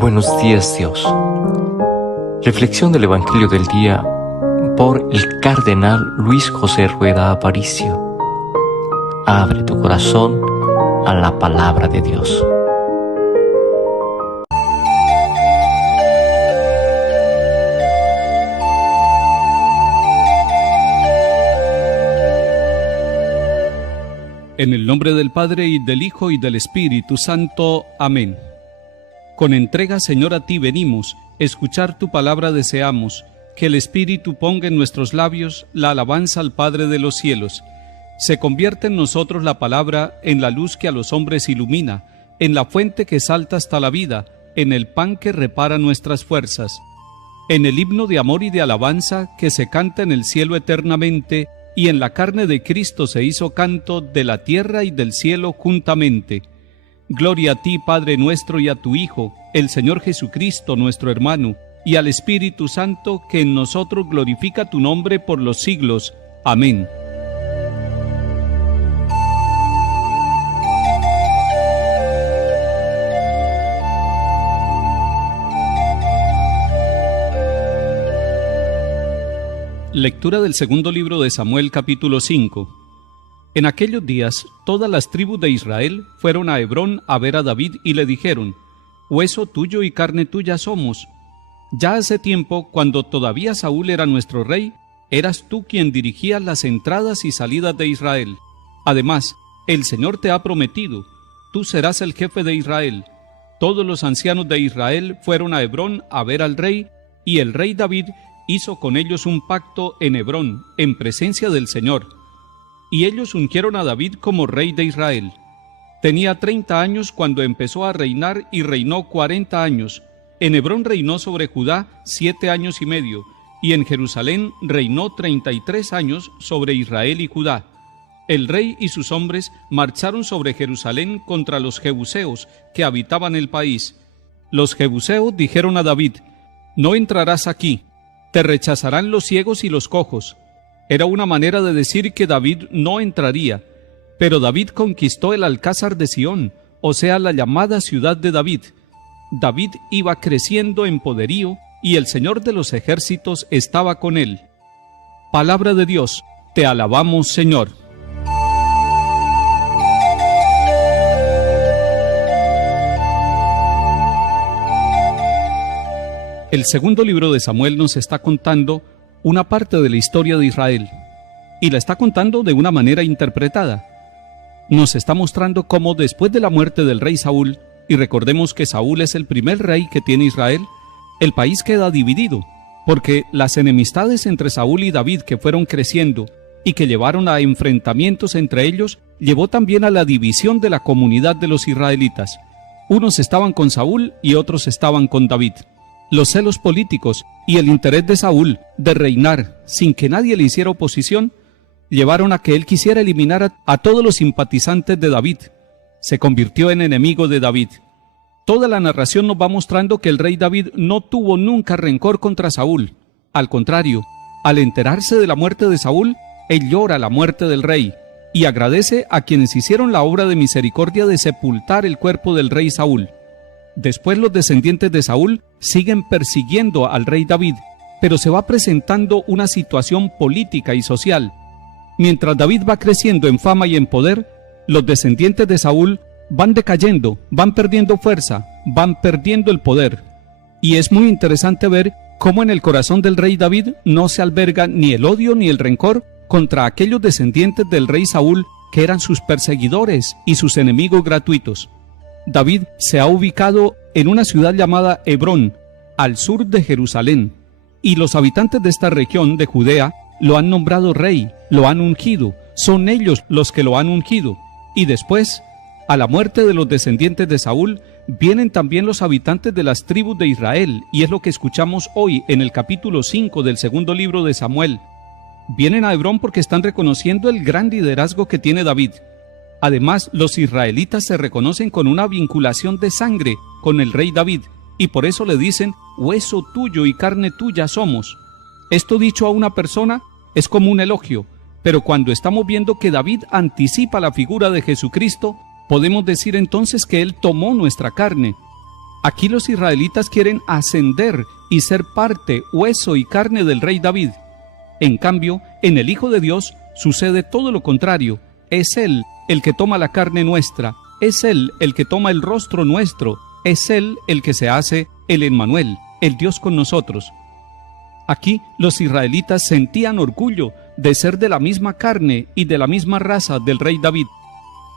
Buenos días, Dios. Reflexión del Evangelio del día por el Cardenal Luis José Rueda Aparicio. Abre tu corazón a la palabra de Dios. En el nombre del Padre, y del Hijo, y del Espíritu Santo. Amén. Con entrega, Señor, a ti venimos, escuchar tu palabra deseamos, que el Espíritu ponga en nuestros labios la alabanza al Padre de los cielos. Se convierte en nosotros la palabra en la luz que a los hombres ilumina, en la fuente que salta hasta la vida, en el pan que repara nuestras fuerzas, en el himno de amor y de alabanza que se canta en el cielo eternamente, y en la carne de Cristo se hizo canto de la tierra y del cielo juntamente. Gloria a ti, Padre nuestro, y a tu Hijo, el Señor Jesucristo, nuestro hermano, y al Espíritu Santo, que en nosotros glorifica tu nombre por los siglos. Amén. Lectura del segundo libro de Samuel, capítulo 5. En aquellos días, todas las tribus de Israel fueron a Hebrón a ver a David y le dijeron: «Hueso tuyo y carne tuya somos. Ya hace tiempo, cuando todavía Saúl era nuestro rey, eras tú quien dirigía las entradas y salidas de Israel. Además, el Señor te ha prometido, tú serás el jefe de Israel». Todos los ancianos de Israel fueron a Hebrón a ver al rey, y el rey David hizo con ellos un pacto en Hebrón, en presencia del Señor. Y ellos ungieron a David como rey de Israel. Tenía 30 años cuando empezó a reinar y reinó 40 años. En Hebrón reinó sobre Judá 7 años y medio, y en Jerusalén reinó 33 años sobre Israel y Judá. El rey y sus hombres marcharon sobre Jerusalén contra los jebuseos que habitaban el país. Los jebuseos dijeron a David: «No entrarás aquí, te rechazarán los ciegos y los cojos». Era una manera de decir que David no entraría, pero David conquistó el Alcázar de Sión, o sea, la llamada ciudad de David. David iba creciendo en poderío y el Señor de los ejércitos estaba con él. Palabra de Dios, te alabamos, Señor. El segundo libro de Samuel nos está contando una parte de la historia de Israel, y la está contando de una manera interpretada. Nos está mostrando cómo después de la muerte del rey Saúl, y recordemos que Saúl es el primer rey que tiene Israel, el país queda dividido, porque las enemistades entre Saúl y David que fueron creciendo y que llevaron a enfrentamientos entre ellos, llevó también a la división de la comunidad de los israelitas. Unos estaban con Saúl y otros estaban con David. Los celos políticos y el interés de Saúl de reinar sin que nadie le hiciera oposición llevaron a que él quisiera eliminar a todos los simpatizantes de David. Se convirtió en enemigo de David. Toda la narración nos va mostrando que el rey David no tuvo nunca rencor contra Saúl. Al contrario, al enterarse de la muerte de Saúl, él llora la muerte del rey y agradece a quienes hicieron la obra de misericordia de sepultar el cuerpo del rey Saúl. Después los descendientes de Saúl siguen persiguiendo al rey David, pero se va presentando una situación política y social. Mientras David va creciendo en fama y en poder, los descendientes de Saúl van decayendo, van perdiendo fuerza, van perdiendo el poder. Y es muy interesante ver cómo en el corazón del rey David no se alberga ni el odio ni el rencor contra aquellos descendientes del rey Saúl que eran sus perseguidores y sus enemigos gratuitos. David se ha ubicado en una ciudad llamada Hebrón, al sur de Jerusalén, y los habitantes de esta región de Judea lo han nombrado rey, lo han ungido, son ellos los que lo han ungido. Y después, a la muerte de los descendientes de Saúl, vienen también los habitantes de las tribus de Israel, y es lo que escuchamos hoy en el capítulo 5 del segundo libro de Samuel. Vienen a Hebrón porque están reconociendo el gran liderazgo que tiene David. Además, los israelitas se reconocen con una vinculación de sangre con el rey David, y por eso le dicen: «Hueso tuyo y carne tuya somos». Esto dicho a una persona es como un elogio, pero cuando estamos viendo que David anticipa la figura de Jesucristo, podemos decir entonces que Él tomó nuestra carne. Aquí los israelitas quieren ascender y ser parte, hueso y carne del rey David. En cambio, en el Hijo de Dios sucede todo lo contrario. Es Él el que toma la carne nuestra, es Él el que toma el rostro nuestro, es Él el que se hace el Emmanuel, el Dios con nosotros. Aquí los israelitas sentían orgullo de ser de la misma carne y de la misma raza del rey David.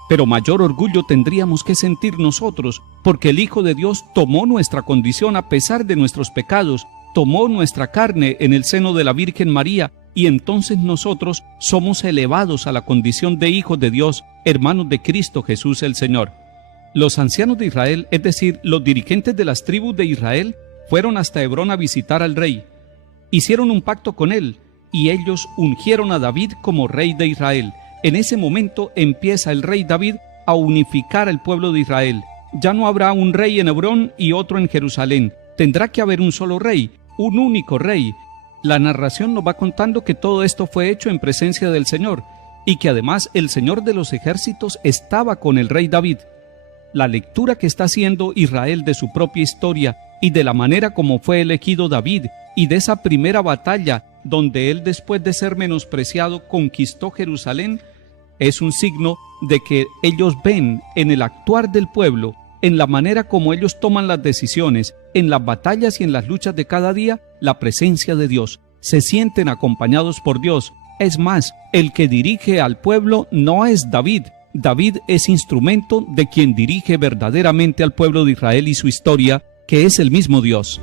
Pero mayor orgullo tendríamos que sentir nosotros, porque el Hijo de Dios tomó nuestra condición a pesar de nuestros pecados, tomó nuestra carne en el seno de la Virgen María, y entonces nosotros somos elevados a la condición de hijos de Dios, hermanos de Cristo Jesús el Señor. Los ancianos de Israel, es decir, los dirigentes de las tribus de Israel, fueron hasta Hebrón a visitar al rey. Hicieron un pacto con él, y ellos ungieron a David como rey de Israel. En ese momento empieza el rey David a unificar al pueblo de Israel. Ya no habrá un rey en Hebrón y otro en Jerusalén. Tendrá que haber un solo rey, un único rey. La narración nos va contando que todo esto fue hecho en presencia del Señor, y que además el Señor de los ejércitos estaba con el rey David. La lectura que está haciendo Israel de su propia historia y de la manera como fue elegido David, y de esa primera batalla donde él, después de ser menospreciado, conquistó Jerusalén, es un signo de que ellos ven en el actuar del pueblo, en la manera como ellos toman las decisiones, en las batallas y en las luchas de cada día, la presencia de Dios. Se sienten acompañados por Dios. Es más, el que dirige al pueblo no es David. David es instrumento de quien dirige verdaderamente al pueblo de Israel y su historia, que es el mismo Dios.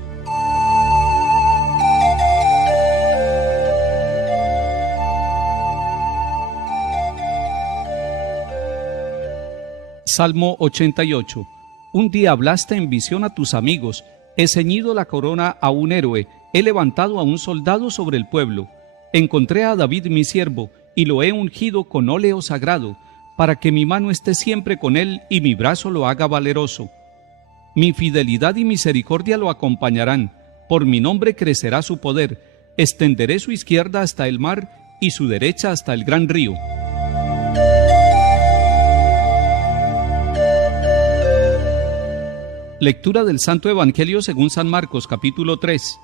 Salmo 88. Un día hablaste en visión a tus amigos, he ceñido la corona a un héroe, he levantado a un soldado sobre el pueblo. Encontré a David mi siervo, y lo he ungido con óleo sagrado, para que mi mano esté siempre con él y mi brazo lo haga valeroso. Mi fidelidad y misericordia lo acompañarán, por mi nombre crecerá su poder, extenderé su izquierda hasta el mar y su derecha hasta el gran río. Lectura del Santo Evangelio según San Marcos, capítulo 3.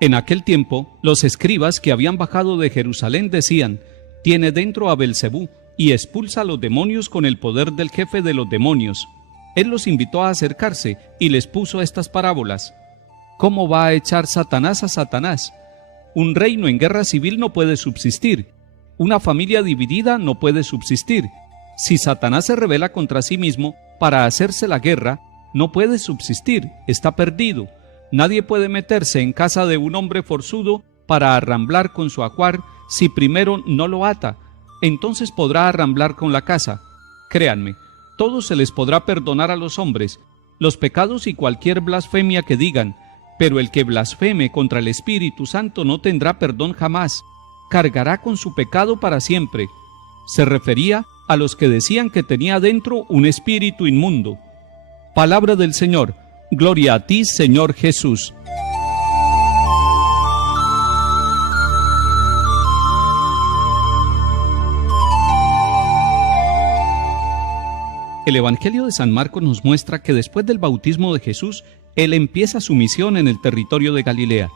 En aquel tiempo, los escribas que habían bajado de Jerusalén decían: «Tiene dentro a Belcebú, y expulsa a los demonios con el poder del jefe de los demonios». Él los invitó a acercarse y les puso estas parábolas. ¿Cómo va a echar Satanás a Satanás? Un reino en guerra civil no puede subsistir. Una familia dividida no puede subsistir. Si Satanás se rebela contra sí mismo para hacerse la guerra, no puede subsistir, está perdido. Nadie puede meterse en casa de un hombre forzudo para arramblar con su ajuar si primero no lo ata. Entonces podrá arramblar con la casa. Créanme, todo se les podrá perdonar a los hombres, los pecados y cualquier blasfemia que digan, pero el que blasfeme contra el Espíritu Santo no tendrá perdón jamás, cargará con su pecado para siempre. Se refería a los que decían que tenía dentro un espíritu inmundo. Palabra del Señor. Gloria a ti, Señor Jesús. El Evangelio de San Marcos nos muestra que después del bautismo de Jesús, Él empieza su misión en el territorio de Galilea.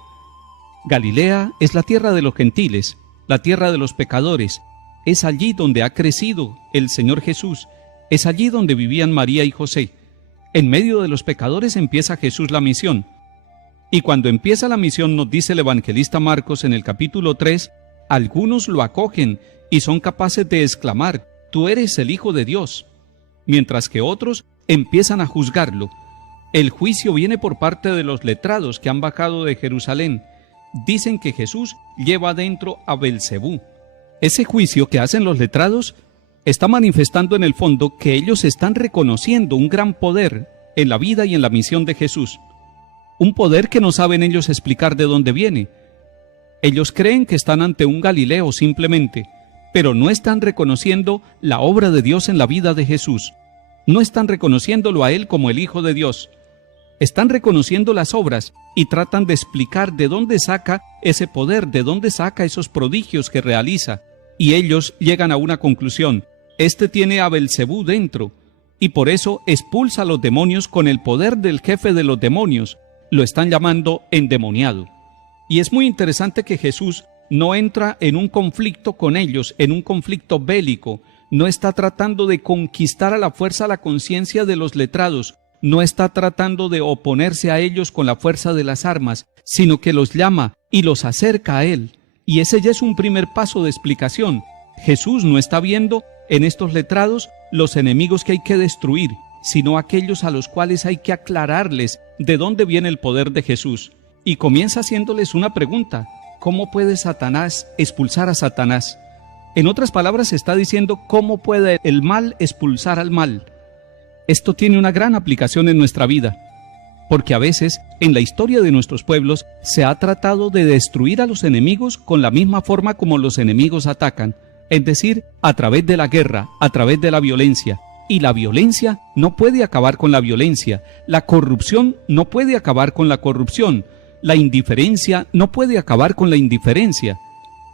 Galilea es la tierra de los gentiles, la tierra de los pecadores. Es allí donde ha crecido el Señor Jesús. Es allí donde vivían María y José. En medio de los pecadores empieza Jesús la misión. Y cuando empieza la misión, nos dice el evangelista Marcos en el capítulo 3, algunos lo acogen y son capaces de exclamar: «Tú eres el Hijo de Dios», mientras que otros empiezan a juzgarlo. El juicio viene por parte de los letrados que han bajado de Jerusalén. Dicen que Jesús lleva dentro a Belcebú. Ese juicio que hacen los letrados está manifestando en el fondo que ellos están reconociendo un gran poder en la vida y en la misión de Jesús. Un poder que no saben ellos explicar de dónde viene. Ellos creen que están ante un Galileo simplemente, pero no están reconociendo la obra de Dios en la vida de Jesús. No están reconociéndolo a Él como el Hijo de Dios. Están reconociendo las obras y tratan de explicar de dónde saca ese poder, de dónde saca esos prodigios que realiza. Y ellos llegan a una conclusión: este tiene a Belcebú dentro. y por eso expulsa a los demonios con el poder del jefe de los demonios. Lo están llamando endemoniado. Y es muy interesante que Jesús no entra en un conflicto con ellos, en un conflicto bélico. No está tratando de conquistar a la fuerza la conciencia de los letrados, no está tratando de oponerse a ellos con la fuerza de las armas, sino que los llama y los acerca a Él. Y ese ya es un primer paso de explicación. Jesús no está viendo en estos letrados los enemigos que hay que destruir, sino aquellos a los cuales hay que aclararles de dónde viene el poder de Jesús. Y comienza haciéndoles una pregunta: ¿cómo puede Satanás expulsar a Satanás? En otras palabras, está diciendo cómo puede el mal expulsar al mal. Esto tiene una gran aplicación en nuestra vida, porque a veces en la historia de nuestros pueblos se ha tratado de destruir a los enemigos con la misma forma como los enemigos atacan, es decir, a través de la guerra, a través de la violencia. Y la violencia no puede acabar con la violencia, la corrupción no puede acabar con la corrupción, la indiferencia no puede acabar con la indiferencia.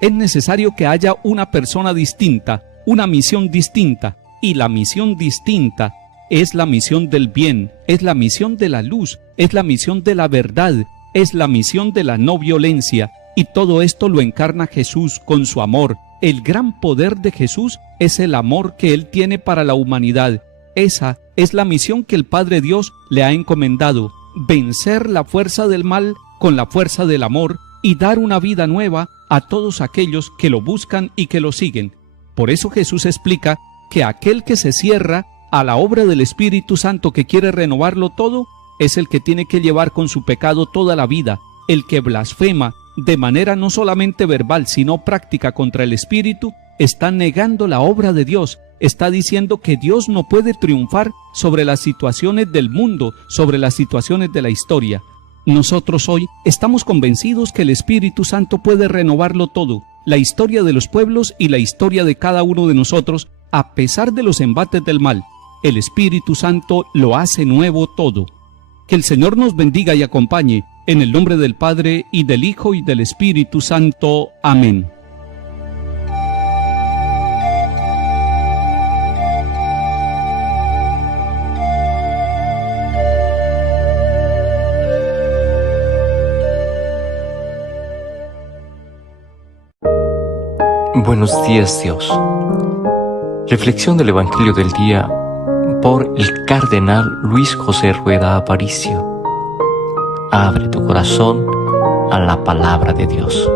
Es necesario que haya una persona distinta, una misión distinta, y la misión distinta es la misión del bien, es la misión de la luz, es la misión de la verdad, es la misión de la no violencia, y todo esto lo encarna Jesús con su amor. El gran poder de Jesús es el amor que Él tiene para la humanidad. Esa es la misión que el Padre Dios le ha encomendado: vencer la fuerza del mal con la fuerza del amor y dar una vida nueva a todos aquellos que lo buscan y que lo siguen. Por eso Jesús explica que aquel que se cierra a la obra del Espíritu Santo, que quiere renovarlo todo, es el que tiene que llevar con su pecado toda la vida. El que blasfema de manera no solamente verbal, sino práctica contra el Espíritu, está negando la obra de Dios, está diciendo que Dios no puede triunfar sobre las situaciones del mundo, sobre las situaciones de la historia. Nosotros hoy estamos convencidos que el Espíritu Santo puede renovarlo todo, la historia de los pueblos y la historia de cada uno de nosotros, a pesar de los embates del mal. El Espíritu Santo lo hace nuevo todo. Que el Señor nos bendiga y acompañe, en el nombre del Padre, y del Hijo, y del Espíritu Santo. Amén. Buenos días, Dios. Reflexión del Evangelio del día por el Cardenal Luis José Rueda Aparicio. Abre tu corazón a la palabra de Dios.